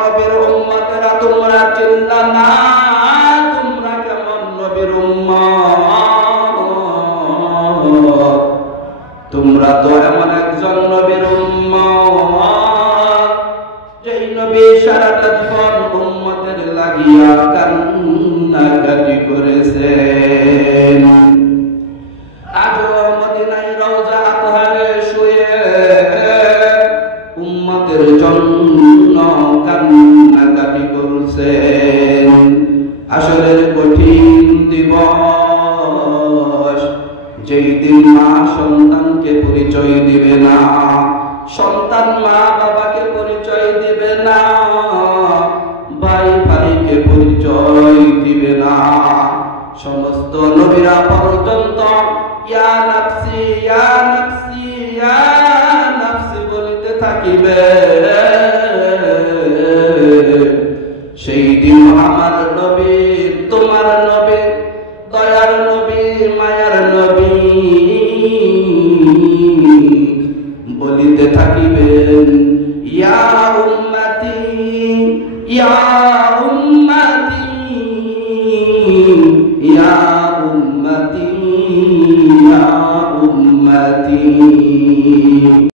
নবীর উম্মতেরা তোমরা চিল্লা না, তোমরা কেমন নবীর উম্মত? তোমরা তো এমন একজন নবীর উম্মত যেই নবী সারাটা জীবন উম্মতের লাগিয়া কান্নাকাটি করেছেন। আজও মদিনায় রওজা আতহারে শুয়ে উম্মতের জন্য কান্নাকাটি করছেন। আসরের কঠিন দিবস, যেই দিন মা সন্তানকে পরিচয় দিবে না, সন্তান মা বাবাকে পরিচয় দিবে না, ভাই ভাইকে পরিচয় দিবে না। সমস্ত নবীরা পর্যন্ত ইয়া নাফসি ইয়া নাফসি ইয়া নাফসি বলিতে থাকিবে। সেই দিন আমার নবী, তোমার নবী, দয়ার নবী, মায়ার নবী বলিতে থাকিবেন ইয়া উম্মতি ইয়া উম্মতি ইয়া উম্মতি ইয়া উম্মতি।